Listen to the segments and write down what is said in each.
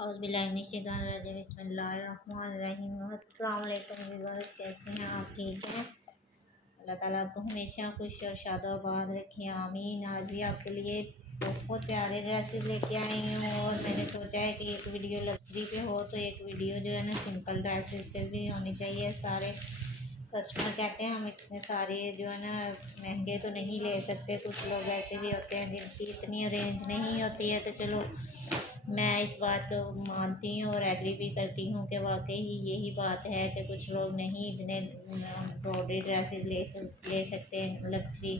औज़ुबिल्लाहि बिस्मिल्लाहिर्रहमानिर्रहीम। अस्सलाम वालेकुम व्यूअर्स, कैसे हैं आप? ठीक हैं? अल्लाह ताला आपको हमेशा खुश और शादोबाद रखें, आमीन। आज भी आपके लिए बहुत प्यारे ड्रेसेस लेके आई हूँ और मैंने सोचा है कि एक वीडियो लग्जरी पे हो तो एक वीडियो जो है ना सिंपल ड्रेसेस पे भी होनी चाहिए। सारे कस्टमर कहते हैं हम इतने सारे जो है ना महंगे तो नहीं ले सकते, कुछ लोग ऐसे भी होते हैं जिनकी इतनी रेंज नहीं होती है। तो चलो, मैं इस बात को मानती हूँ और एग्री भी करती हूँ कि वाकई ही यही बात है कि कुछ लोग नहीं इतने ब्रॉडेड ड्रेसेस ले सकते हैं लग्जरी।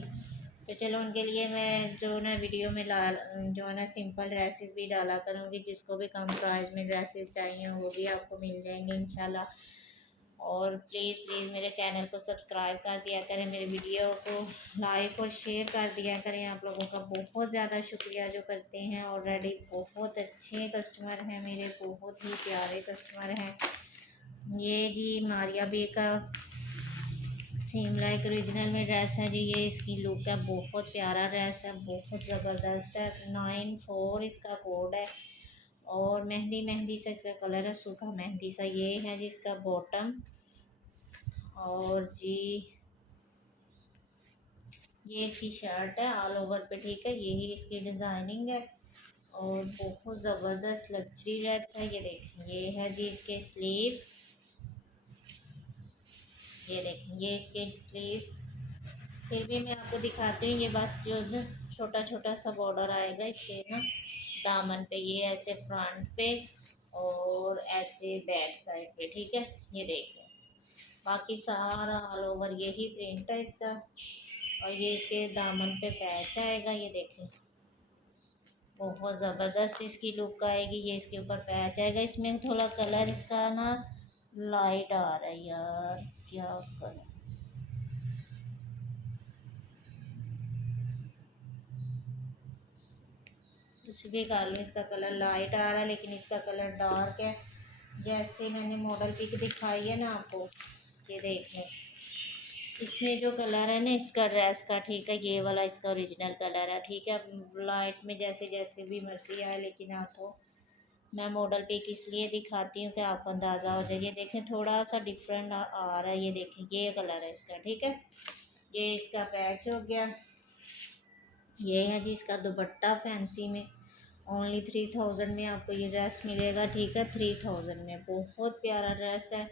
तो चलो, उनके लिए मैं जो ना वीडियो में जो है ना सिंपल ड्रेसेस भी डाला करूँगी। जिसको भी कम प्राइस में ड्रेसेस चाहिए वो भी आपको मिल जाएंगे इंशाल्लाह। और प्लीज़ प्लीज़ मेरे चैनल को सब्सक्राइब कर दिया करें, मेरे वीडियो को लाइक और शेयर कर दिया करें। आप लोगों का बहुत ज़्यादा शुक्रिया जो करते हैं। ऑलरेडी बहुत अच्छे कस्टमर हैं मेरे, बहुत ही प्यारे कस्टमर हैं। ये जी मारिया बी का सेम लाइक ओरिजिनल में ड्रेस है जी। ये इसकी लुक है, बहुत प्यारा ड्रेस है, बहुत ज़बरदस्त है। 94 इसका कोड है और मेहंदी मेहंदी सा इसका कलर है, सूखा मेहंदी सा। ये है जी इसका बॉटम। और जी ये इसकी शर्ट है ऑल ओवर पे, ठीक है। यही इसकी डिज़ाइनिंग है और बहुत ज़बरदस्त लग्जरी ड्रेस है। ये देखें, ये है जी इसके स्लीव्स। ये देखें, ये इसके स्लीव्स। फिर भी मैं आपको दिखाती हूँ। ये बस जो ना छोटा छोटा सा बॉर्डर आएगा इसके ना दामन पे, ये ऐसे फ्रंट पे और ऐसे बैक साइड पे, ठीक है। ये देखें, बाकी सारा ऑल ओवर यही प्रिंट है इसका। और ये इसके दामन पे पैच आएगा। ये देखें, बहुत ज़बरदस्त इसकी लुक आएगी। ये इसके ऊपर पैच आएगा। इसमें थोड़ा कलर इसका ना लाइट आ रहा है यार, क्या करें। कुछ भी कर लो, इसका कलर लाइट आ रहा है लेकिन इसका कलर डार्क है। जैसे मैंने मॉडल पिक दिखाई है ना आपको, ये देख लें। इसमें जो कलर है ना इसका ड्रेस का, ठीक है, ये वाला इसका ओरिजिनल कलर है, ठीक है। लाइट में जैसे जैसे भी मर्जी आए, लेकिन आपको मैं मॉडल पिक इसलिए दिखाती हूँ कि आपको अंदाज़ा हो जाए। ये देखें, थोड़ा सा डिफरेंट आ रहा है। ये देखें, ये कलर है इसका, ठीक है। ये इसका पैच हो गया। ये है जी इसका दुपट्टा फैंसी में। ओनली 3000 में आपको ये ड्रेस मिलेगा, ठीक है। 3000 में बहुत प्यारा ड्रेस है।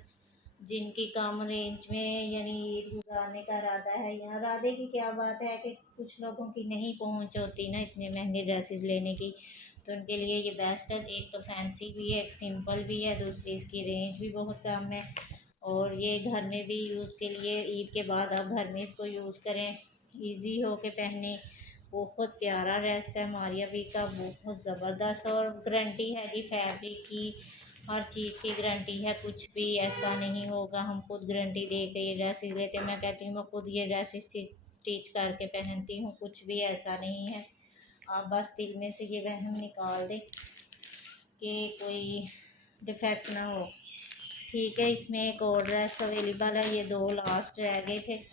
जिनकी कम रेंज में यानी ईद गुजारने का इरादा है, या इरादे की क्या बात है कि कुछ लोगों की नहीं पहुंच होती ना इतने महंगे ड्रेसेस लेने की, तो उनके लिए ये बेस्ट है। एक तो फैंसी भी है, एक सिंपल भी है, दूसरी इसकी रेंज भी बहुत कम है। और ये घर में भी यूज़ के लिए, ईद के बाद आप घर में इसको यूज़ करें, इजी हो के पहने। बहुत प्यारा ड्रेस है मारिया बी का, बहुत ज़बरदस्त। और गारंटी है जी फैब्रिक की, हर चीज़ की गारंटी है। कुछ भी ऐसा नहीं होगा, हम खुद गारंटी दे के ये ड्रेसेस लेते हैं। मैं कहती हूँ मैं खुद ये ड्रेसेस स्टिच करके पहनती हूँ, कुछ भी ऐसा नहीं है। आप बस दिल में से ये वहम निकाल दें कि कोई डिफेक्ट ना हो, ठीक है। इसमें एक और ड्रेस अवेलेबल है, ये दो लास्ट रह गए थे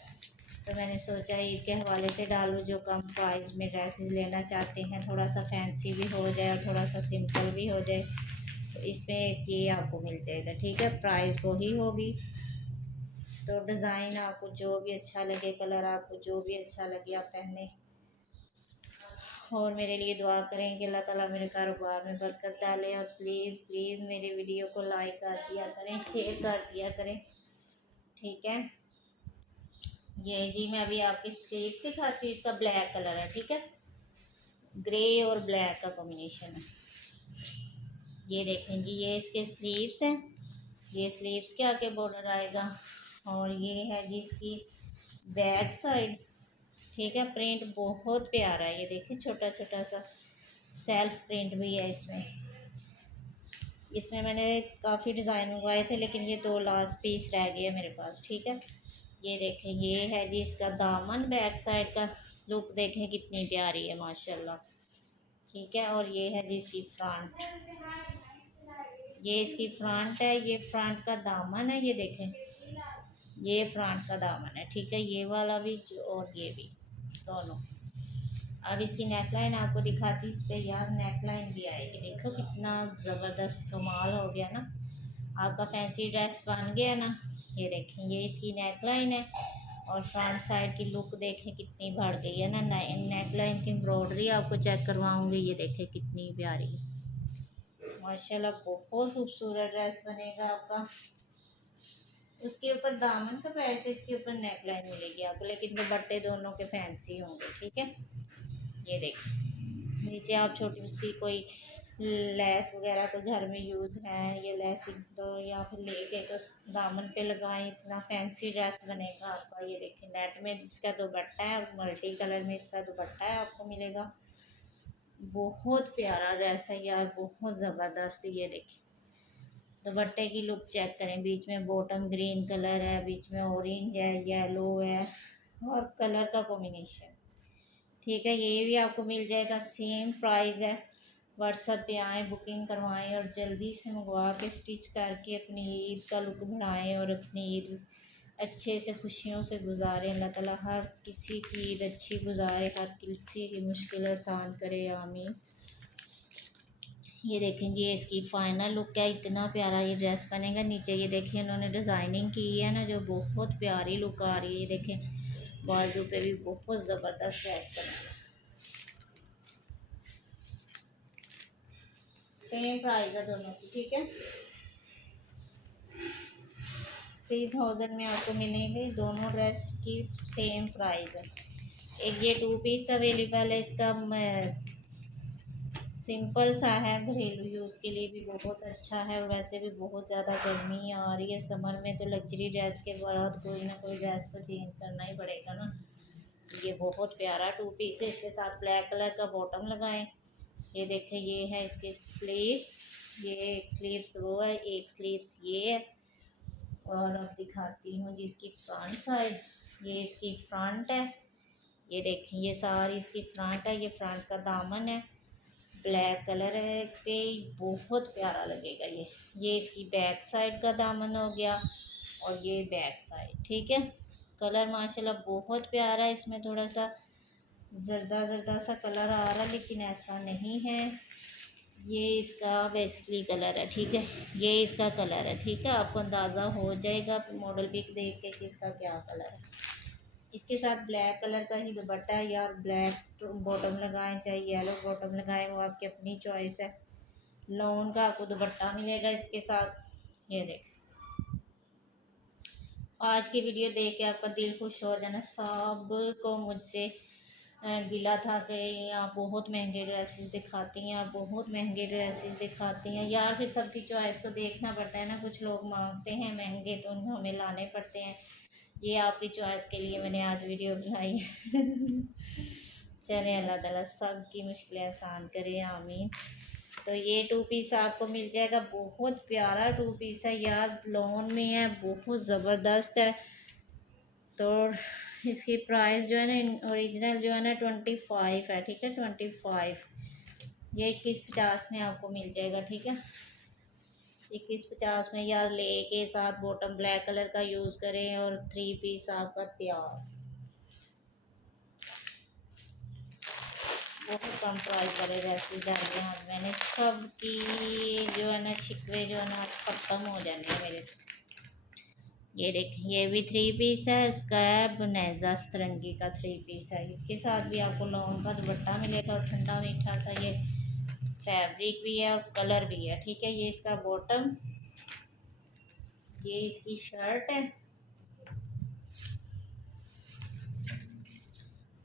तो मैंने सोचा ईद के हवाले से डालूँ। जो कम प्राइस में ड्रेसेस लेना चाहते हैं, थोड़ा सा फैंसी भी हो जाए और थोड़ा सा सिंपल भी हो जाए, तो इसमें एक ये आपको मिल जाएगा, ठीक है। प्राइस वही होगी। तो डिज़ाइन आपको जो भी अच्छा लगे, कलर आपको जो भी अच्छा लगे आप पहने। और मेरे लिए दुआ करें कि अल्लाह ताला मेरे कारोबार में बरकत डाले। और प्लीज़ प्लीज़ मेरे वीडियो को लाइक कर दिया करें, शेयर कर दिया करें, ठीक है। ये जी मैं अभी आपकी स्लीव्स दिखाती हूँ। इसका ब्लैक कलर है, ठीक है, ग्रे और ब्लैक का कॉम्बिनेशन है। ये देखें जी, ये इसके स्लीव्स हैं। ये स्लीव्स के आगे बॉर्डर आएगा। और ये है जी इसकी बैक साइड, ठीक है। प्रिंट बहुत प्यारा है। ये देखें, छोटा छोटा सा सेल्फ प्रिंट भी है इसमें। इसमें मैंने काफ़ी डिज़ाइन मंगवाए थे लेकिन ये दो लास्ट पीस रह गए मेरे पास, ठीक है। ये देखें, ये है जी इसका दामन। बैक साइड का लुक देखें कितनी प्यारी है माशाल्लाह, ठीक है। और ये है जी इसकी फ्रंट, ये इसकी फ्रंट है, ये फ्रंट का दामन है। ये देखें, ये फ्रंट का दामन है, ठीक है। ये वाला भी और ये भी दोनों। अब इसकी नेकलाइन आपको दिखाती, इस पर यार नेकलाइन भी आएगी, देखो कितना ज़बरदस्त कमाल हो गया ना, आपका फैंसी ड्रेस बन गया ना। ये देखें, ये इसकी नेकलाइन है और फ्रंट साइड की लुक देखें कितनी बढ़ गई है ना। नेकलाइन की एम्ब्रॉयडरी आपको चेक करवाऊंगी, ये देखें कितनी प्यारी, माशाल्लाह बहुत खूबसूरत ड्रेस बनेगा आपका। उसके ऊपर दामन का पैच है, इसके ऊपर नेकलाइन मिलेगी आपको, लेकिन दुपट्टे दोनों के फैंसी होंगे, ठीक है। ये देखिए नीचे आप छोटी सी कोई लेस वगैरह तो घर में यूज़ है, ये लेस तो या फिर लेके तो दामन पे लगाएं, इतना फैंसी ड्रेस बनेगा आपका। ये देखिए नेट में इसका दुपट्टा है, मल्टी कलर में इसका दुपट्टा है आपको मिलेगा, बहुत प्यारा ड्रेस है यार, बहुत ज़बरदस्त। ये देखिए दुपट्टे की लुक चेक करें, बीच में बॉटम ग्रीन कलर है, बीच में ऑरेंज है, येलो है और कलर का कॉम्बिनेशन, ठीक है। ये भी आपको मिल जाएगा, सेम प्राइस है। व्हाट्सएप पे आएँ, बुकिंग करवाएं और जल्दी से मंगवा के स्टिच करके अपनी ईद का लुक बढ़ाएं और अपनी ईद अच्छे से खुशियों से गुजारें। अल्लाह ताला हर किसी की ईद अच्छी गुजारे, हर किसी की मुश्किल आसान करे, आमीन। ये देखें ये इसकी फाइनल लुक है, इतना प्यारा ये ड्रेस बनेगा। नीचे ये देखें उन्होंने डिज़ाइनिंग की है ना, जो बहुत प्यारी लुक आ रही है। ये देखें बाजू पे भी बहुत ज़बरदस्त ड्रेस बनेगा। सेम प्राइस है दोनों की, ठीक है। 3000 में आपको मिलेंगे दोनों ड्रेस की, सेम प्राइस है। एक ये 2 पीस अवेलेबल है, इसका सिंपल सा है, घरेलू यूज़ के लिए भी बहुत अच्छा है और वैसे भी बहुत ज़्यादा गर्मी आ रही है समर में, तो लग्जरी ड्रेस के बाद कोई ना कोई ड्रेस तो चेंज करना ही पड़ेगा ना। ये बहुत प्यारा 2 पीस है, इसके साथ ब्लैक कलर का बॉटम लगाएं। ये देखें ये है इसके स्लीव्स, ये एक स्लीव्स वो है, एक स्लीव्स ये है। और अब दिखाती हूँ जी इसकी फ्रंट साइड, ये इसकी फ्रंट है। ये देखें ये सारी इसकी फ्रंट है, ये फ्रंट का दामन है, ब्लैक कलर है पे, बहुत प्यारा लगेगा ये इसकी बैक साइड का दामन हो गया और ये बैक साइड, ठीक है। कलर माशाल्लाह बहुत प्यारा है, इसमें थोड़ा सा जर्दा जर्दा सा कलर आ रहा है लेकिन ऐसा नहीं है, ये इसका बेसिकली कलर है, ठीक है। ये इसका कलर है, ठीक है, आपको अंदाज़ा हो जाएगा मॉडल पिक देख के कि इसका क्या कलर है। इसके साथ ब्लैक कलर का ही दुपट्टा है, या ब्लैक बॉटम लगाएं चाहे येलो बॉटम लगाएं, वो आपकी अपनी चॉइस है। लॉन का आपको दुपट्टा मिलेगा इसके साथ। ये देख आज की वीडियो देख के आपका दिल खुश हो जाना। सब को मुझसे गिला था कि आप बहुत महंगे ड्रेसेस दिखाती हैं, आप बहुत महंगे ड्रेसेस दिखाती हैं यार, फिर सबकी चॉइस को देखना पड़ता है ना। कुछ लोग मांगते हैं महंगे तो हमें लाने पड़ते हैं, ये आपकी चॉइस के लिए मैंने आज वीडियो बनाई है। चले अल्लाह ताला सब की मुश्किलें आसान करे, आमीन। तो ये 2 पीस आपको मिल जाएगा, बहुत प्यारा 2 पीस है यार, लॉन में है, बहुत ज़बरदस्त है। तो इसकी प्राइस जो है ना ओरिजिनल जो है ना 25 है, ठीक है, 25। ये 2150 में आपको मिल जाएगा, ठीक है, 2150 में यार। ले के साथ बॉटम ब्लैक कलर का यूज़ करें और 3 पीस आपका तैयार, बहुत कम प्राइस वाले ड्रेसेस डाले हैं आज मैंने। सब की जो है ना शिकवे जो है ना ख़त्म हो जाने हैं मेरे। ये देखिए ये भी 3 पीस है, इसका है बुनैजा सरंगी का 3 पीस है। इसके साथ भी आपको लॉन का दुपट्टा मिलेगा और ठंडा मीठा सा ये फैब्रिक भी है और कलर भी है, ठीक है। ये इसका बॉटम, ये इसकी शर्ट है।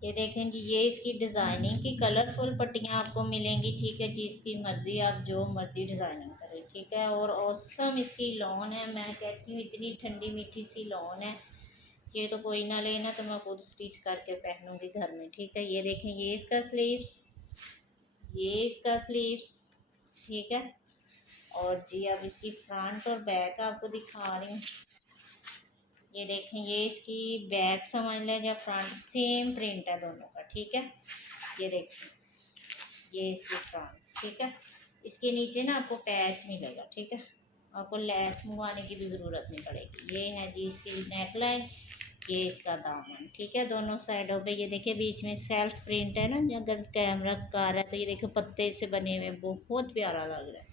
ये देखें जी ये इसकी डिज़ाइनिंग की कलरफुल पट्टियाँ आपको मिलेंगी, ठीक है, जिसकी मर्ज़ी आप जो मर्ज़ी डिज़ाइनिंग करें, ठीक है। और औसम इसकी लॉन है, मैं कहती हूँ इतनी ठंडी मीठी सी लॉन है, ये तो कोई ना लेना तो मैं खुद स्टिच करके पहनूंगी घर में, ठीक है। ये देखें ये इसका स्लीव्स, ये इसका स्लीव्स, ठीक है। और जी अब इसकी फ्रंट और बैक आपको दिखा रही हूँ। ये देखें ये इसकी बैक समझ लें या फ्रंट, सेम प्रिंट है दोनों का, ठीक है। ये देखें ये इसकी फ्रंट, ठीक है। इसके नीचे ना आपको पैच मिलेगा, ठीक है, आपको लैस मंगवाने की भी ज़रूरत नहीं पड़ेगी। ये है जी इसकी नेकलाइन, ये इसका दामन, ठीक है। दोनों साइडों पे ये देखिए बीच में सेल्फ प्रिंट है ना, अगर कैमरा का रहा है तो ये देखिए पत्ते से बने हुए, बहुत प्यारा लग रहा है,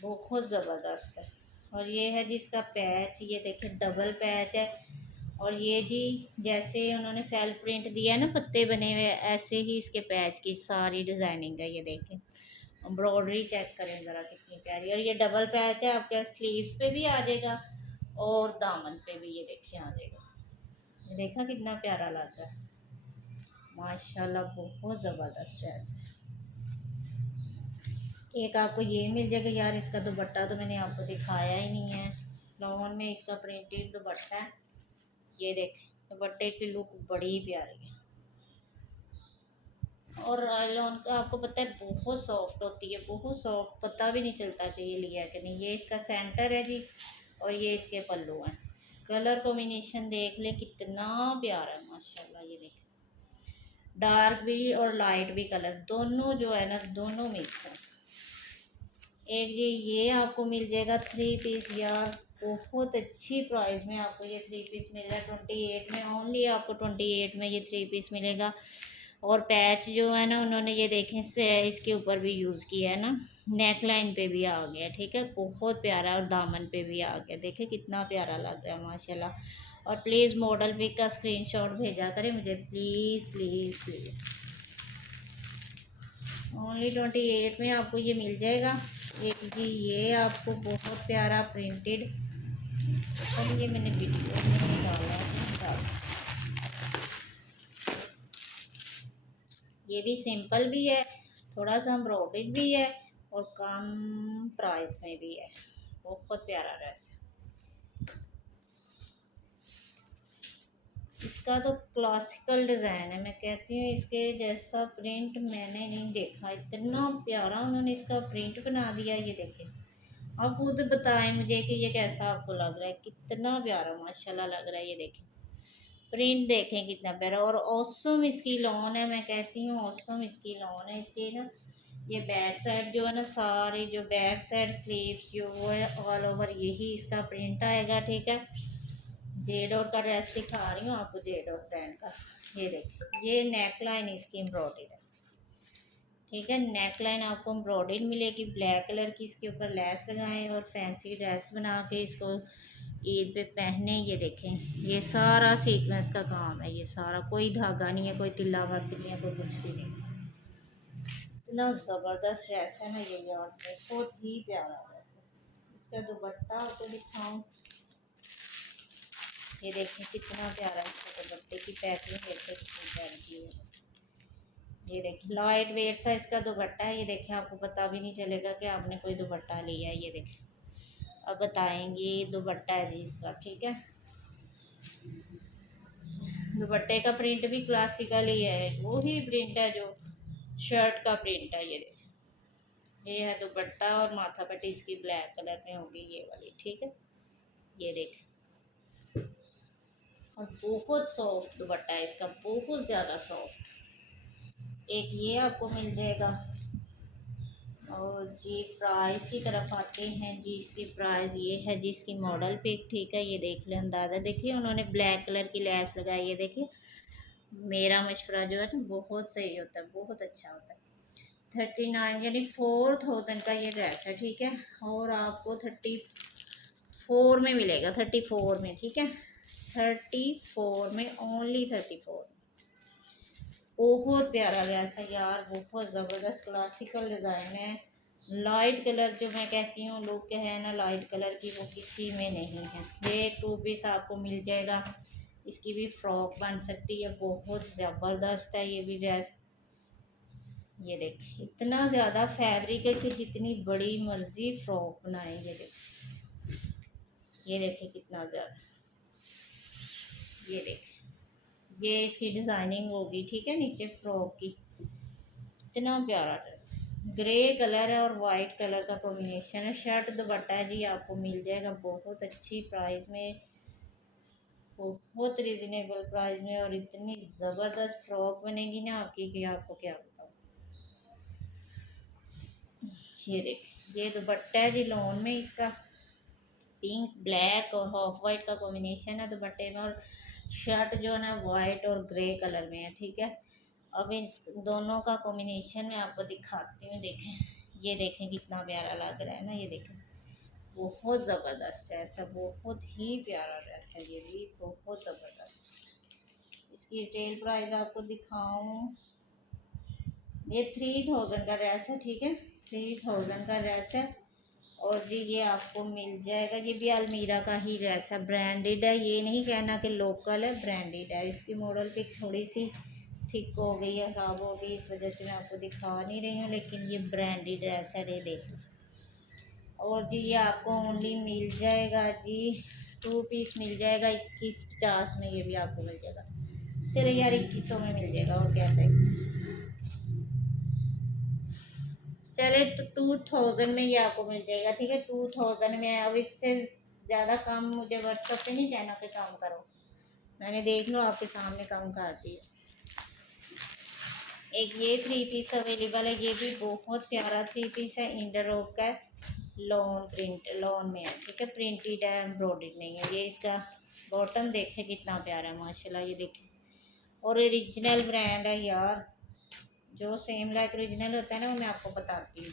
बहुत ज़बरदस्त है। और ये है जिसका पैच, ये देखिए डबल पैच है। और ये जी जैसे उन्होंने सेल्फ प्रिंट दिया है ना पत्ते बने हुए, ऐसे ही इसके पैच की सारी डिज़ाइनिंग है। ये देखें एम्ब्रॉयडरी चेक करें ज़रा कितनी प्यारी। और ये डबल पैच है, आपके स्लीव्स पे भी आ जाएगा और दामन पे भी ये देखिए आ जाएगा। ये देखा कितना प्यारा लग रहा है, माशाल्लाह बहुत ज़बरदस्त ड्रेस है। एक आपको ये मिल जाएगा यार, इसका दुपट्टा तो मैंने आपको दिखाया ही नहीं है। लॉन में इसका प्रिंटेड दुपट्टा है, ये देखें दुपट्टे की लुक बड़ी प्यारी है। और लॉन का आपको पता है बहुत सॉफ्ट होती है, बहुत सॉफ्ट, पता भी नहीं चलता कि ये लिया कि नहीं। ये इसका सेंटर है जी, और ये इसके पल्लू हैं। कलर कॉम्बिनेशन देख ले कितना प्यारा है माशाल्लाह। ये देखें डार्क भी और लाइट भी कलर दोनों जो है ना, दोनों मिक्स है। एक जी ये आपको मिल जाएगा 3 पीस यार, बहुत अच्छी प्राइस में आपको ये 3 पीस मिल रहा है 28 में। ओनली आपको 28 में ये 3 पीस मिलेगा। और पैच जो है ना उन्होंने ये देखें से इसके ऊपर भी यूज़ किया है ना, नेक लाइन पे भी आ गया, ठीक है, बहुत प्यारा। और दामन पे भी आ गया, देखे कितना प्यारा लग रहा है माशाल्लाह। और प्लीज़ मॉडल पिक का स्क्रीनशॉट भेजा करें मुझे, प्लीज़ प्लीज़ प्लीज़। ओनली 28 में आपको ये मिल जाएगा। एक जी ये आपको बहुत प्यारा प्रिंटेड, और ये मैंने वीडियो में डाला, ये भी सिंपल भी है, थोड़ा सा एम्ब्रॉयडर्ड भी है और कम प्राइस में भी है, बहुत प्यारा ड्रेस। इसका तो क्लासिकल डिज़ाइन है, मैं कहती हूँ इसके जैसा प्रिंट मैंने नहीं देखा, इतना प्यारा उन्होंने इसका प्रिंट बना दिया। ये देखें आप खुद बताएं मुझे कि ये कैसा आपको लग रहा है, कितना प्यारा माशाल्लाह लग रहा है। ये देखें प्रिंट देखें कितना प्यारा। और ऑसम इसकी लॉन है, मैं कहती हूँ ऑसम इसकी लॉन है। इसके ना ये बैक साइड जो है ना, सारे जो बैक साइड स्लीव्स जो वो है ऑल ओवर यही इसका प्रिंट आएगा, ठीक है। जे डॉट का ड्रेस दिखा रही हूँ आपको, जे डॉट ब्रांड का। ये देखिए ये नेक लाइन इसकी एम्ब्रॉयडरी है, ठीक है। नेक लाइन आपको एम्ब्रॉयडरी मिलेगी ब्लैक कलर की, इसके ऊपर लेस लगाएं और फैंसी ड्रेस बना के इसको ईद पे पहने। ये देखें ये सारा सीक्वेंस का काम है, ये सारा, कोई धागा नहीं है, कोई तिल्ला वर्क नहीं है, कोई कुछ भी नहीं। इतना ज़बरदस्त ड्रेस है ना ये यार, बहुत ही प्यारा ड्रेस है। इसका दुपट्टा आपको दिखाऊं, ये देखें कितना प्यारा इसका दुपट्टे की पैकिंग देखें कितनी प्यारी की है। ये देखिए लाइट वेट सा इसका दुपट्टा है। ये देखें आपको पता भी नहीं चलेगा कि आपने कोई दुपट्टा लिया है। ये देखें अब बताएंगे दुपट्टा है जी इसका, ठीक है। दुपट्टे का प्रिंट भी क्लासिकल ही है, वही प्रिंट है जो शर्ट का प्रिंट है। ये देखिए ये है दुपट्टा और माथा पट्टी इसकी ब्लैक कलर में होगी ये वाली, ठीक है। ये देखें और बहुत सॉफ्ट दुपट्टा है इसका, बहुत ज़्यादा सॉफ्ट। एक ये आपको मिल जाएगा। और जी प्राइस की तरफ आते हैं जी, इसकी प्राइस ये है जी इसकी मॉडल पिक, ठीक है। ये देख लें अंदाज़ा, देखिए उन्होंने ब्लैक कलर की लेस लगाई है। देखिए मेरा मशवरा जो है ना बहुत सही होता है, बहुत अच्छा होता है। 39 यानी 4000 का ये ड्रेस है, ठीक है। और आपको 34 में मिलेगा, 34 में, ठीक है। 34 में, ओनली 34। बहुत प्यारा ड्रेस है यार, बहुत ज़बरदस्त क्लासिकल डिज़ाइन है। लाइट कलर जो मैं कहती हूँ लुक है ना लाइट कलर की, वो किसी में नहीं है। ये 2 पीस आपको मिल जाएगा, इसकी भी फ्रॉक बन सकती है, बहुत ज़बरदस्त है ये भी ड्रेस। ये देखिए इतना ज़्यादा फैब्रिक है कि जितनी बड़ी मर्ज़ी फ्रॉक बनाएंगे। देखिए ये देखिए कितना ज़्यादा, ये देखिए ये इसकी डिज़ाइनिंग होगी, ठीक है, नीचे फ्रॉक की। इतना प्यारा ड्रेस, ग्रे कलर है और वाइट कलर का कॉम्बिनेशन है। शर्ट दुपट्टा है जी आपको मिल जाएगा बहुत अच्छी प्राइस में, बहुत रिजनेबल प्राइस में। और इतनी ज़बरदस्त फ्रॉक बनेगी ना आपकी कि आपको क्या बताऊँ। ये देखिए ये दुपट्टा है जी लॉन में इसका, पिंक ब्लैक और ऑफ वाइट का कॉम्बिनेशन है दुपट्टे में, और शर्ट जो है ना वाइट और ग्रे कलर में है। ठीक है, अब इन दोनों का कॉम्बिनेशन मैं आपको दिखाती हूँ। देखें, ये देखें कितना प्यारा लग रहा है ना, ये देखें बहुत ज़बरदस्त है, ऐसा बहुत ही प्यारा ड्रेस है, ये भी बहुत ज़बरदस्त। इसकी रिटेल प्राइस आपको दिखाऊं, ये 3000 का ड्रेस है। ठीक है, 3000 का ड्रेस है। और जी ये आपको मिल जाएगा, ये भी अलमीरा का ही ड्रेस है, ब्रांडेड है, ये नहीं कहना कि लोकल है, ब्रांडेड है। इसकी मॉडल पिक थोड़ी सी थिक हो गई है, ख़राब हो गई, इस वजह से मैं आपको दिखा नहीं रही हूँ, लेकिन ये ब्रांडेड ड्रेस है, ये देख। और जी ये आपको ओनली मिल जाएगा जी 2 पीस मिल जाएगा 2150 में, ये भी आपको मिल जाएगा। चलो यार 2100 में मिल जाएगा, और क्या चाहिए। चले तो 2000 में ये आपको मिल जाएगा। ठीक है, 2000 में। अब इससे ज़्यादा कम मुझे व्हाट्सएप पे नहीं कहना कि कम करो, मैंने देख लो आपके सामने कम कर दिया। एक ये 3 पीस अवेलेबल है, ये भी बहुत प्यारा 3 पीस है, इंडरऑक का लॉन प्रिंट, लॉन में है। ठीक है, प्रिंटेड है, एम्ब्रॉयडरी नहीं है। ये इसका बॉटम देखे कितना प्यारा है माशाल्लाह, ये देखें, और ओरिजिनल ब्रांड है यार, जो सेम लाइक ओरिजिनल होता है ना वो मैं आपको बताती हूँ।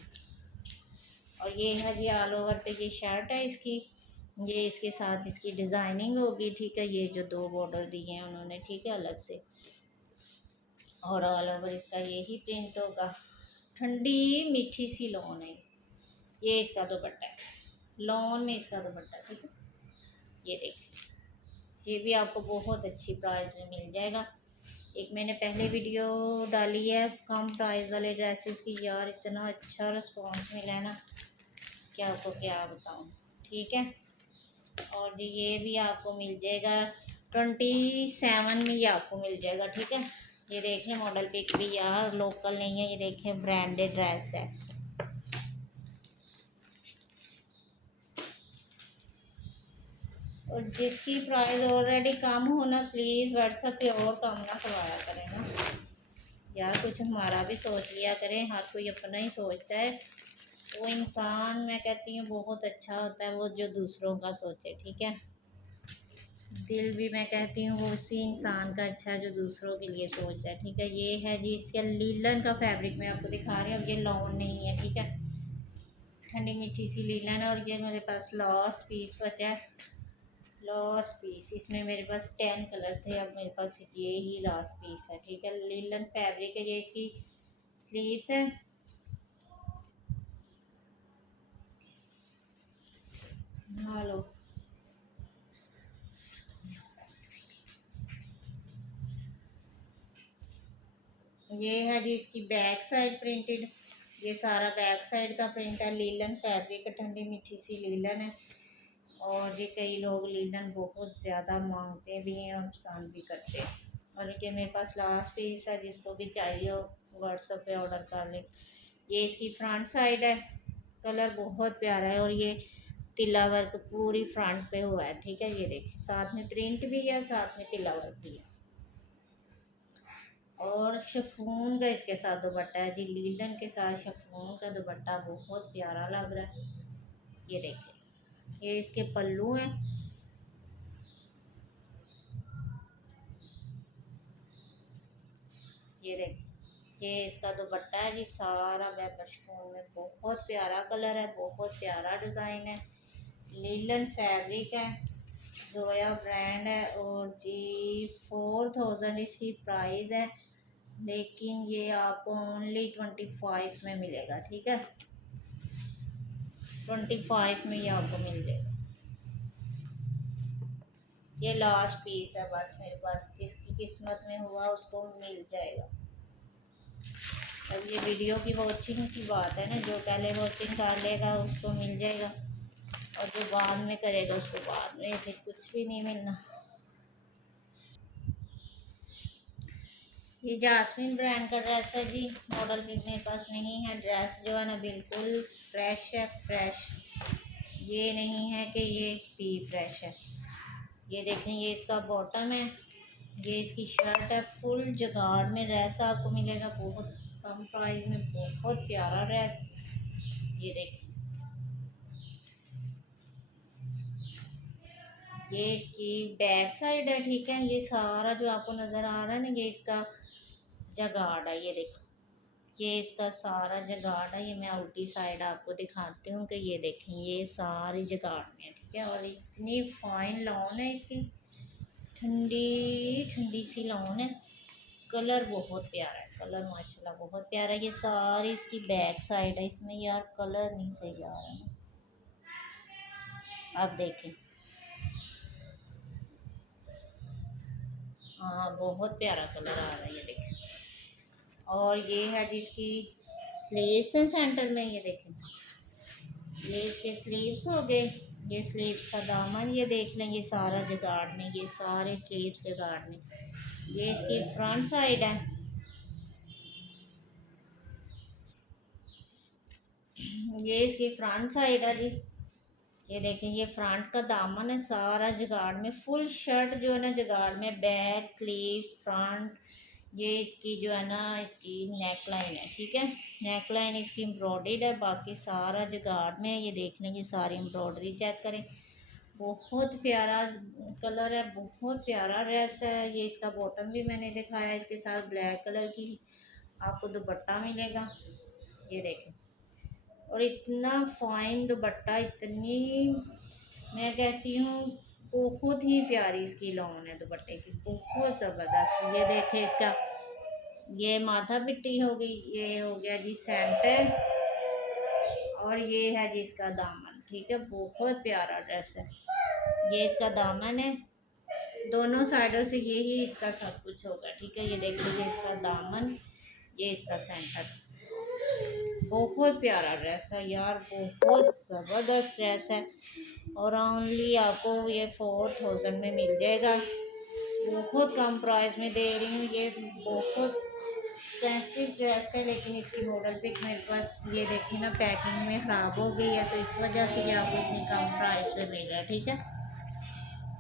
और ये है जी ऑल ओवर पे ये शर्ट है इसकी, ये इसके साथ इसकी डिज़ाइनिंग होगी। ठीक है, ये जो 2 बॉर्डर दिए हैं उन्होंने, ठीक है, अलग से, और ऑल ओवर इसका यही प्रिंट होगा। ठंडी मीठी सी लॉन है, ये इसका दुपट्टा है, लॉन में इसका दुपट्टा। ठीक है, ये देखिए, ये भी आपको बहुत अच्छी प्राइस में मिल जाएगा। एक मैंने पहले वीडियो डाली है कम प्राइस वाले ड्रेसेस की, यार इतना अच्छा रिस्पांस मिला है ना, क्या आपको क्या बताऊँ। ठीक है, और जी ये भी आपको मिल जाएगा 27 में, ये आपको मिल जाएगा। ठीक है, ये देखें मॉडल पिक भी यार लोकल नहीं है, ये देखें ब्रांडेड ड्रेस है। और जिसकी प्राइस ऑलरेडी कम हो ना, प्लीज़ व्हाट्सएप पे और कम ना करवाया करें ना यार, कुछ हमारा भी सोच लिया करें, हर कोई अपना ही सोचता है। वो इंसान मैं कहती हूँ बहुत अच्छा होता है वो जो दूसरों का सोचे। ठीक है, दिल भी मैं कहती हूँ वो उसी इंसान का अच्छा है जो दूसरों के लिए सोचता है। ठीक है, ये है जी इसके लीलन का फैब्रिक मैं आपको दिखा रही हूँ, अब ये लॉन नहीं है। ठीक है, ठंडी मीठी सी लीलन है, और ये मेरे पास लास्ट पीस बचा है, लास्ट पीस। इसमें मेरे पास 10 कलर थे, अब मेरे पास ये ही लास्ट पीस है। ठीक है, लीलन फैब्रिक है, ये इसकी स्लीव्स है। हेलो, ये है जी इसकी बैक साइड प्रिंटेड, ये सारा बैक साइड का प्रिंट है, लीलन फैब्रिक, ठंडी मीठी सी लीलन है। और ये कई लोग लीलन बहुत ज़्यादा मांगते भी हैं और पसंद भी करते हैं। और ये मेरे पास लास्ट पीस है, जिसको भी चाहिए हो व्हाट्सएप पे ऑर्डर कर ले। ये इसकी फ्रंट साइड है, कलर बहुत प्यारा है, और ये तिला वर्क पूरी फ्रंट पे हुआ है। ठीक है, ये देखिए साथ में प्रिंट भी है, साथ में तिला वर्क भी है, और शिफॉन का इसके साथ दुपट्टा है जी, लीलन के साथ शिफॉन का दुपट्टा बहुत प्यारा लग रहा है। ये देखिए, ये इसके पल्लू हैं, ये देखिए, ये इसका दुपट्टा है जी, सारा वेपर शिफॉन में, बहुत प्यारा कलर है, बहुत प्यारा डिज़ाइन है, लीलन फैब्रिक है, जोया ब्रांड है, और जी 4000 इसकी प्राइस है, लेकिन ये आपको ओनली 25 में मिलेगा। ठीक है, 25 में ये आपको मिल जाएगा। ये लास्ट पीस है बस मेरे पास, जिसकी किस्मत में हुआ उसको मिल जाएगा। अब ये वीडियो की वॉचिंग की बात है ना, जो पहले वॉचिंग कर लेगा उसको मिल जाएगा, और जो बाद में करेगा उसको बाद में फिर कुछ भी नहीं मिलना। ये जास्मिन ब्रांड का ड्रेस है जी, मॉडल भी मेरे पास नहीं है। ड्रेस जो है ना बिल्कुल फ्रेश है, फ्रेश, ये नहीं है कि ये पी फ्रेश है। ये देखें, ये इसका बॉटम है, ये इसकी शर्ट है, फुल जगाड़ में ड्रेस आपको मिलेगा बहुत कम प्राइस में, बहुत प्यारा ड्रेस। ये देखें, ये इसकी बैक साइड है, ठीक है। ये सारा जो आपको नज़र आ रहा है ना, ये इसका जगाड़ है, ये देखो, ये इसका सारा जगाड़ है। ये मैं उल्टी साइड आपको दिखाती हूँ कि ये देखें, ये सारी जगाड़ में है, ठीक है। और इतनी फाइन लॉन है इसकी, ठंडी ठंडी सी लॉन है। कलर बहुत प्यारा है, कलर माशाल्लाह बहुत प्यारा है। ये सारी इसकी बैक साइड है, इसमें यार कलर नहीं सही आ रहा है, आप देखें। हाँ बहुत प्यारा कलर आ रहा है, ये देखें। और ये है जिसकी स्लीव्स हैं सेंटर में, ये देखें, ये इसके स्लीव्स हो गए। ये स्लीव्स का दामन ये देख लें, ये सारा जगाड़ में, ये सारे स्लीव्स जगाड़ में। ये इसकी फ्रंट साइड है, ये इसकी फ्रंट साइड है जी। ये देखें, ये फ्रंट का दामन है सारा जगाड़ में। फुल शर्ट जो है ना जगाड़ में, बैक स्लीव्स फ्रंट। ये इसकी जो है ना, इसकी नेक लाइन है, ठीक है। नेक लाइन इसकी एम्ब्रॉयडर्ड है, बाकी सारा जगाड़ में। ये देख लें, ये सारी एम्ब्रॉयडरी चेक करें, बहुत प्यारा कलर है, बहुत प्यारा ड्रेस है। ये इसका बॉटम भी मैंने दिखाया, इसके साथ ब्लैक कलर की आपको दुपट्टा मिलेगा, ये देखें। और इतना फाइन दुपट्टा, इतनी, मैं कहती हूँ बहुत ही प्यारी इसकी लॉन है दुपट्टे की, बहुत ज़बरदस्त। ये देखे इसका, ये माथा पिट्टी हो गई, ये हो गया जी सेंटर, और ये है जी इसका दामन, ठीक है। बहुत प्यारा ड्रेस है। ये इसका दामन है, दोनों साइडों से यही इसका सब कुछ होगा, ठीक है। ये देख लीजिए इसका दामन, ये इसका सेंटर। बहुत प्यारा ड्रेस है यार, बहुत ज़बरदस्त ड्रेस है। और ओनली आपको ये 4000 में मिल जाएगा, बहुत कम प्राइस में दे रही हूँ। ये बहुत एक्सपेंसिव ड्रेस है, लेकिन इसकी मॉडल पिक मेरे पास, ये देखिए ना, पैकिंग में ख़राब हो गई है, तो इस वजह से ये आपको इतनी कम प्राइस में मिल रहा है, ठीक है।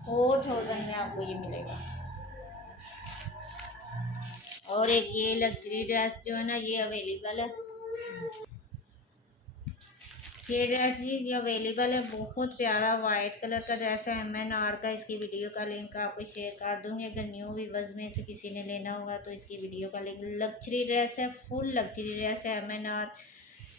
4000 में आपको ये मिलेगा। और एक ये लग्जरी ड्रेस जो है ना, ये अवेलेबल है, ये ड्रेस जी अवेलेबल है। बहुत प्यारा वाइट कलर का ड्रेस है, MNR का। इसकी वीडियो का लिंक आपको शेयर कर दूँगी, अगर न्यू व्यूअर्स में से किसी ने लेना होगा तो इसकी वीडियो का लिंक। लग्जरी ड्रेस है, फुल लग्जरी ड्रेस है, MNR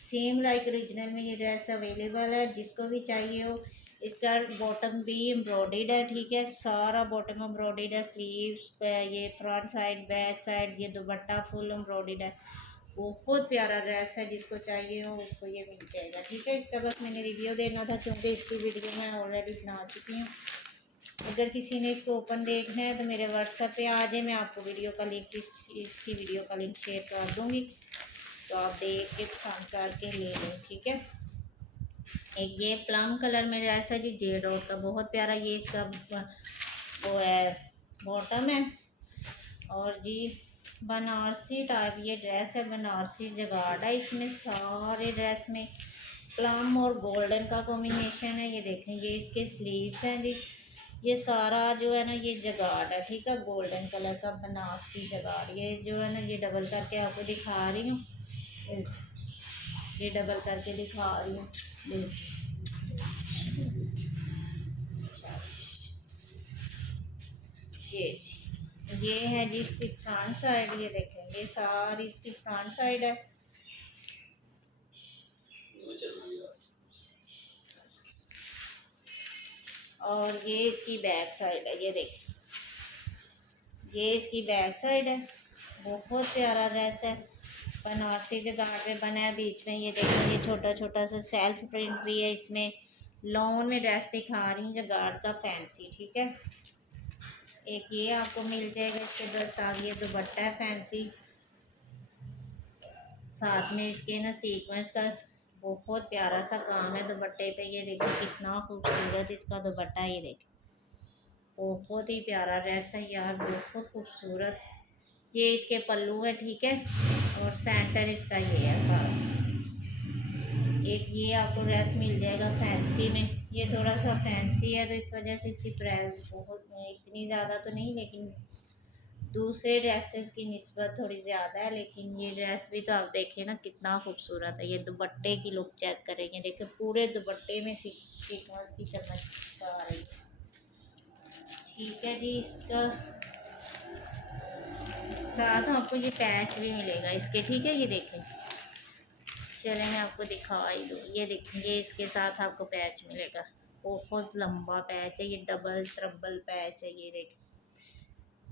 सेम लाइक ओरिजिनल में ये ड्रेस अवेलेबल है, जिसको भी चाहिए हो। इसका बॉटम भी एम्ब्रॉयडर्ड है, ठीक है, सारा बॉटम एम्ब्रॉयडर्ड है, स्लीव्स पे ये फ्रंट साइड बैक साइड, ये दुपट्टा फुल एम्ब्रॉयडर्ड है। बहुत प्यारा ड्रेस है, जिसको चाहिए हो उसको ये मिल जाएगा, ठीक है। इसका बस मैंने रिव्यू देना था, क्योंकि इसकी वीडियो मैं ऑलरेडी बना चुकी हूँ। अगर किसी ने इसको ओपन देखना है तो मेरे व्हाट्सएप पे आ जाए, मैं आपको वीडियो का लिंक, इसकी वीडियो का लिंक शेयर कर दूँगी, तो आप देख के पसंद करके ले लें, ठीक है। एक ये प्लम कलर में ड्रेस है जी, जेड रोड का, बहुत प्यारा। ये इसका वो है, बॉटम है। और जी बनारसी टाइप ये ड्रेस है, बनारसी जगाड़ है इसमें, सारे ड्रेस में प्लम और गोल्डन का कॉम्बिनेशन है। ये देखें, ये इसके स्लीव्स हैं जी। ये सारा जो है ना, ये जगाड़ है, ठीक है, गोल्डन कलर का बनारसी जगाड़। ये जो है ना, ये डबल करके आपको दिखा रही हूँ, ये डबल करके दिखा रही हूँ, ये है जी इसकी फ्रंट साइड। ये देखें, ये सारी इसकी फ्रंट साइड है। और ये इसकी बैक साइड है, ये देखें, ये इसकी बैक साइड है। बहुत प्यारा ड्रेस है, बनारसी जगाड़ पे बना है, बीच में ये देखें, ये छोटा छोटा सा सेल्फ प्रिंट भी है इसमें। लॉन में ड्रेस दिखा रही हूँ जगाड़ का फैंसी, ठीक है। एक ये आपको मिल जाएगा, इसके साथ ये दुपट्टा है फैंसी, साथ में इसके ना सीक्वेंस का बहुत प्यारा सा काम है दुपट्टे पे। ये देखो कितना खूबसूरत इसका दुपट्टा, ये देखो बहुत ही प्यारा ड्रेस है यार, बहुत खूबसूरत। ये इसके पल्लू है, ठीक है, और सेंटर इसका ये है सारा। एक ये आपको ड्रेस मिल जाएगा फैंसी में, ये थोड़ा सा फैंसी है, तो इस वजह से इसकी प्राइस बहुत इतनी ज़्यादा तो नहीं, लेकिन दूसरे ड्रेसेस की निस्बत थोड़ी ज़्यादा है। लेकिन ये ड्रेस भी तो आप देखें ना कितना खूबसूरत है। ये दुपट्टे की लुक चेक करेंगे, देखें पूरे दुपट्टे में सीक्वेंस की चमक आ रही है, ठीक है जी। इसका साथ आपको ये पैच भी मिलेगा इसके, ठीक है। ये देखें, चले मैं आपको दिखा ही दूँ। ये देखें, ये इसके साथ आपको पैच मिलेगा। बहुत लंबा पैच है, ये डबल ट्रबल पैच है। ये देखें,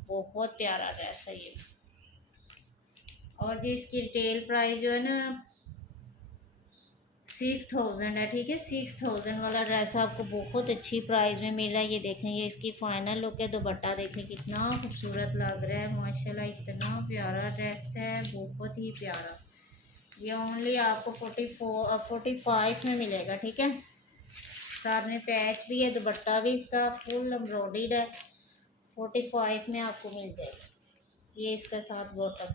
बहुत प्यारा ड्रेस है ये। और जो इसकी रिटेल प्राइस जो है ना 6000 है, ठीक है। 6000 वाला ड्रेस आपको बहुत अच्छी प्राइस में मिल रहा है। ये देखें, ये इसकी फाइनल लुक है। दुपट्टा देखें कितना खूबसूरत लग रहा है, माशाल्लाह। इतना प्यारा ड्रेस है, बहुत ही प्यारा। ये ओनली आपको 45 में मिलेगा, ठीक है। साथ में पैच भी है, दुपट्टा भी इसका फुल एम्ब्रॉयडर्ड है। 45 में आपको मिल जाएगा। ये इसका साथ बॉटम।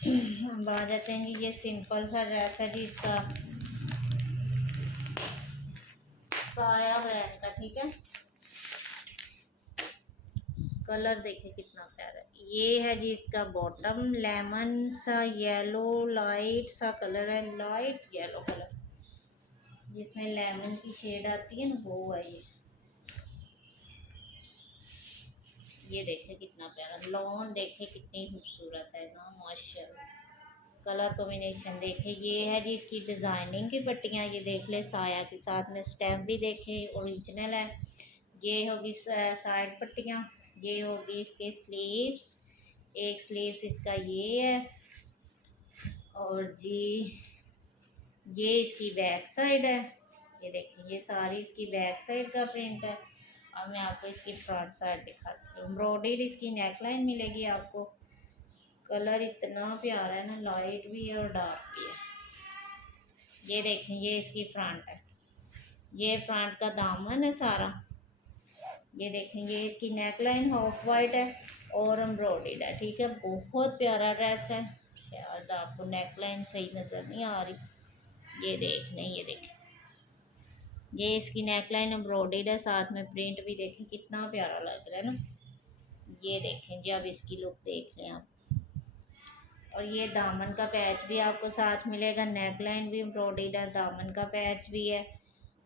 अब आ जाते हैं कि ये सिंपल सा ड्रेस है जी, इसका साया ब्रांड का, ठीक है। कलर देखिए कितना प्यारा है। ये है जी इसका बॉटम, लेमन सा येलो लाइट सा कलर है, लाइट येलो कलर जिसमें लेमन की शेड आती है ना, वो है ये देखिए कितना प्यारा लॉन, देखिए कितनी खूबसूरत है ना, माशाल्लाह। कलर कॉम्बिनेशन देखे। ये है जी इसकी डिज़ाइनिंग की पट्टियाँ, ये देख ले, साया के साथ में स्टैम्प भी देखे, ओरिजिनल है। ये होगी साइड पट्टियाँ, ये होगी इसके स्लीव्स। एक स्लीव्स इसका ये है, और जी ये इसकी बैक साइड है। ये देखिए, ये सारी इसकी बैक साइड का प्रिंट है। अब मैं आपको इसकी फ्रंट साइड दिखाती हूँ। एम्ब्रॉयडर्ड इसकी नेकलाइन मिलेगी आपको। कलर इतना प्यारा है ना, लाइट भी है और डार्क भी है। ये देखें, ये इसकी फ्रंट है, ये फ्रंट का दामन है सारा। ये देखें, ये इसकी नेकलाइन ऑफ वाइट है और एम्ब्रॉयडर्ड है, ठीक है। बहुत प्यारा ड्रेस है। शायद आपको नेकलाइन सही नज़र नहीं आ रही। ये देख लें, ये देखें, ये इसकी नेकलाइन एम्ब्रॉयडर्ड है, साथ में प्रिंट भी देखें कितना प्यारा लग रहा है ना। ये देखें जी, अब इसकी लुक देख लें आप। और ये दामन का पैच भी आपको साथ मिलेगा, नेकलाइन भी एम्ब्रॉयडर्ड है, दामन का पैच भी है।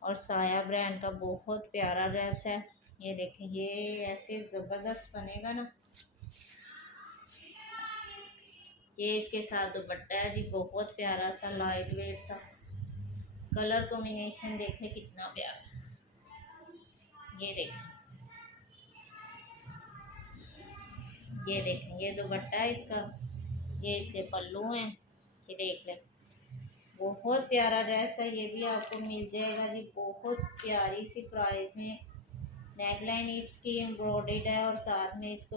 और साया ब्रांड का बहुत प्यारा ड्रेस है। ये देखें, ये ऐसे ज़बरदस्त बनेगा ना। ये इसके साथ दुपट्टा है जी, बहुत प्यारा सा लाइट वेट सा। कलर कॉम्बिनेशन देखें कितना प्यारा। ये देखें, ये देखें, ये दुपट्टा है इसका, ये इसके पल्लू हैं। ये देख लें, बहुत प्यारा ड्रेस है। ये भी आपको मिल जाएगा जी बहुत प्यारी सी प्राइस में। नेकलाइन इसकी एम्ब्रॉयडर्ड है और साथ में इसको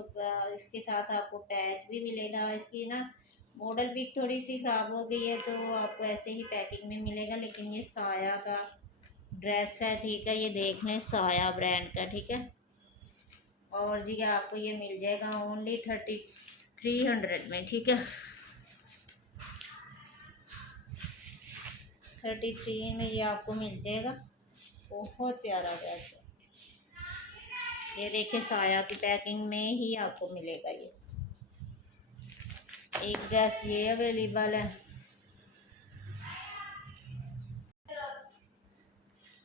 इसके साथ आपको पैच भी मिलेगा। इसकी ना मॉडल पिक थोड़ी सी ख़राब हो गई है, तो आपको ऐसे ही पैकिंग में मिलेगा। लेकिन ये साया का ड्रेस है, ठीक है। ये देख लें, साया ब्रांड का, ठीक है। और जी आपको ये मिल जाएगा ओनली 300 में, ठीक है। 33 में ये आपको मिल जाएगा। बहुत प्यारा ड्रेस है। ये देखिए, साया की पैकिंग में ही आपको मिलेगा ये। एक ड्रेस ये अवेलेबल है।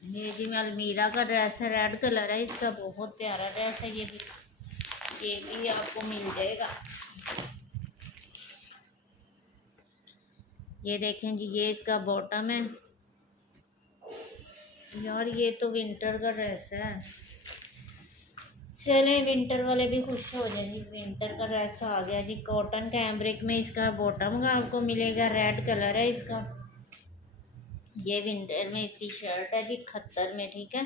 ये जी अलमीरा का ड्रेस है, रेड कलर है इसका, बहुत प्यारा ड्रेस है। ये भी आपको मिल जाएगा। ये देखें जी, ये इसका बॉटम है। यार ये तो विंटर का ड्रेस है। चले विंटर वाले भी खुश हो जाए जी, विंटर का ड्रेस आ गया जी। कॉटन कैम्ब्रिक में इसका बॉटम का आपको मिलेगा, रेड कलर है इसका। ये विंटर में इसकी शर्ट है जी, खद्दर में, ठीक है।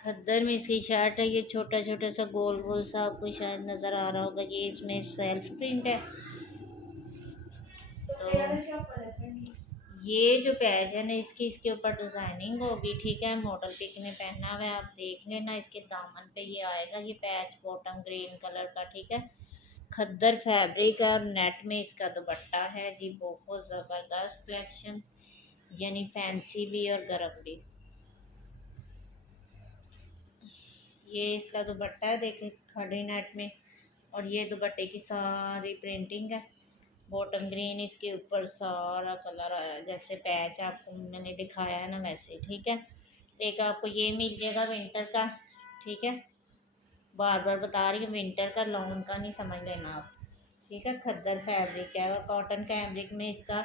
खद्दर में इसकी शर्ट है। ये छोटा छोटा सा गोल गोल सा आपको शायद नज़र आ रहा होगा। ये इसमें सेल्फ प्रिंट है। तो ये जो पैच है ना इसकी, इसके ऊपर डिज़ाइनिंग होगी, ठीक है। मॉडल पिक ने पहना हुआ है, आप देख लेना। इसके दामन पे ये आएगा ये पैच, बॉटम ग्रीन कलर का, ठीक है। खद्दर फैब्रिक और नेट में इसका दुपट्टा है जी। बहुत ज़बरदस्त कलेक्शन, यानी फैंसी भी और गर्म भी। ये इसका दुपट्टा है, देखें, खड़ी नेट में। और ये दुपट्टे की सारी प्रिंटिंग है। बॉटम ग्रीन, इसके ऊपर सारा कलर आया, जैसे पैच आपको मैंने दिखाया है ना वैसे, ठीक है। एक आपको ये मिल जाएगा विंटर का, ठीक है, बार बार बता रही हूँ, विंटर का लॉन का नहीं समझ लेना आप। ठीक है, खद्दर फैब्रिक है और कॉटन फैब्रिक में इसका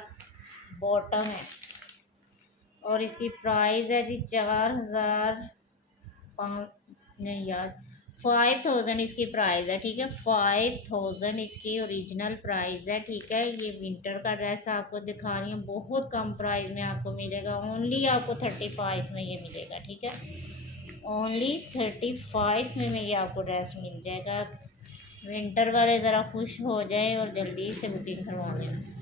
बॉटम है। और इसकी प्राइस है जी 4000 नहीं यार 5000 इसकी प्राइस है। ठीक है, 5000 इसकी ओरिजिनल प्राइस है। ठीक है, ये विंटर का ड्रेस आपको दिखा रही हूँ, बहुत कम प्राइस में आपको मिलेगा। ओनली आपको 35 में ये मिलेगा। ठीक है, ओनली 35 में ये आपको ड्रेस मिल जाएगा। विंटर वाले ज़रा खुश हो जाए और जल्दी से बुकिंग करवा लें।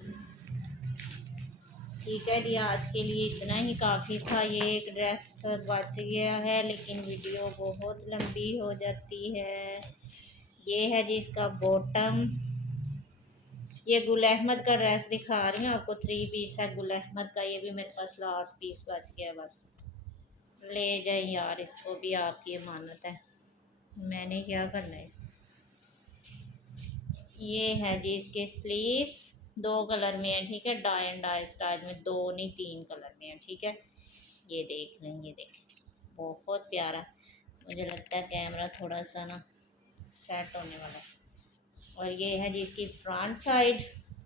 ठीक है जी, आज के लिए इतना ही काफ़ी था। ये एक ड्रेस बच गया है लेकिन वीडियो बहुत लंबी हो जाती है। ये है जी इसका बॉटम। ये गुल अहमद का ड्रेस दिखा रही हूँ आपको, 3 पीस है गुल अहमद का। ये भी मेरे पास लास्ट पीस बच गया, बस ले जाए यार, इसको भी आपकी अमानत है, मैंने क्या करना है इसको। ये है जी इसके स्लीव्स, 2 कलर में है। ठीक है, डाई एंड डाई स्टाइल में, 2 नहीं 3 कलर में है। ठीक है, ये देख लें, ये देखें, बहुत प्यारा। मुझे लगता है कैमरा थोड़ा सा ना सेट होने वाला है। और ये है जी इसकी फ्रंट साइड।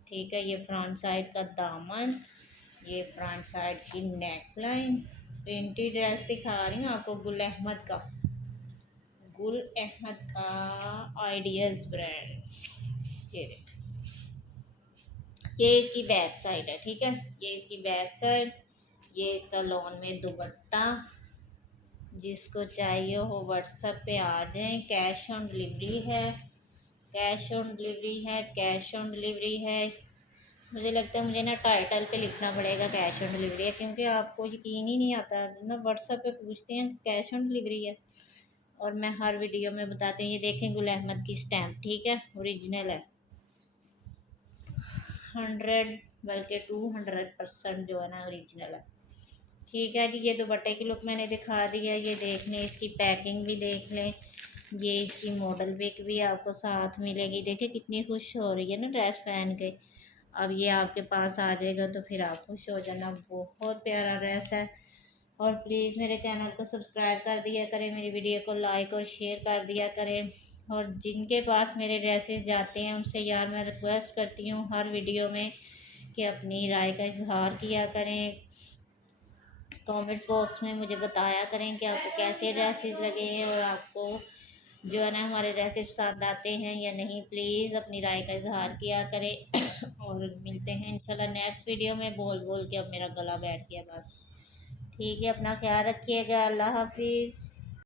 ठीक है, ये फ्रंट साइड का दामन, ये फ्रंट साइड की नेक लाइन। प्रिंटेड ड्रेस दिखा रही हूँ आपको, गुल अहमद का, गुल अहमद का आइडियाज़ ब्रांड। ये देख, ये इसकी बैक साइड है। ठीक है, ये इसकी बैक साइड। ये इसका लॉन में दुपट्टा। जिसको चाहिए हो व्हाट्सएप पे आ जाएं। कैश ऑन डिलीवरी है, कैश ऑन डिलीवरी है, कैश ऑन डिलीवरी है। मुझे लगता है मुझे ना टाइटल पे लिखना पड़ेगा कैश ऑन डिलीवरी है, क्योंकि आपको यकीन ही नहीं आता ना, व्हाट्सएप पे पूछते हैं कैश ऑन डिलीवरी है और मैं हर वीडियो में बताती हूँ। ये देखें, गुल अहमद की स्टैम्प। ठीक है, ओरिजिनल है, 100 बल्कि 200% जो है ना ओरिजिनल है। ठीक है जी, ये दुपट्टे की लुक मैंने दिखा दी है। ये देख लें, इसकी पैकिंग भी देख लें। ये इसकी मॉडल पिक भी आपको साथ मिलेगी। देखिए कितनी खुश हो रही है ना ड्रेस पहन के। अब ये आपके पास आ जाएगा तो फिर आप खुश हो जाना। बहुत प्यारा ड्रेस है। और प्लीज़ मेरे चैनल को सब्सक्राइब कर दिया करें, मेरी वीडियो को लाइक और शेयर कर दिया करें। और जिनके पास मेरे ड्रेसेस जाते हैं उनसे यार मैं रिक्वेस्ट करती हूँ हर वीडियो में कि अपनी राय का इजहार किया करें। कमेंट्स बॉक्स में मुझे बताया करें कि आपको कैसे ड्रेसेस लगे हैं और आपको जो है ना हमारे ड्रेसेस पसंद आते हैं या नहीं। प्लीज़ अपनी राय का इजहार किया करें। और मिलते हैं इंशाल्लाह नेक्स्ट वीडियो में। बोल बोल के अब मेरा गला बैठ गया बस। ठीक है, अपना ख्याल रखिएगा। अल्लाह हाफिज़।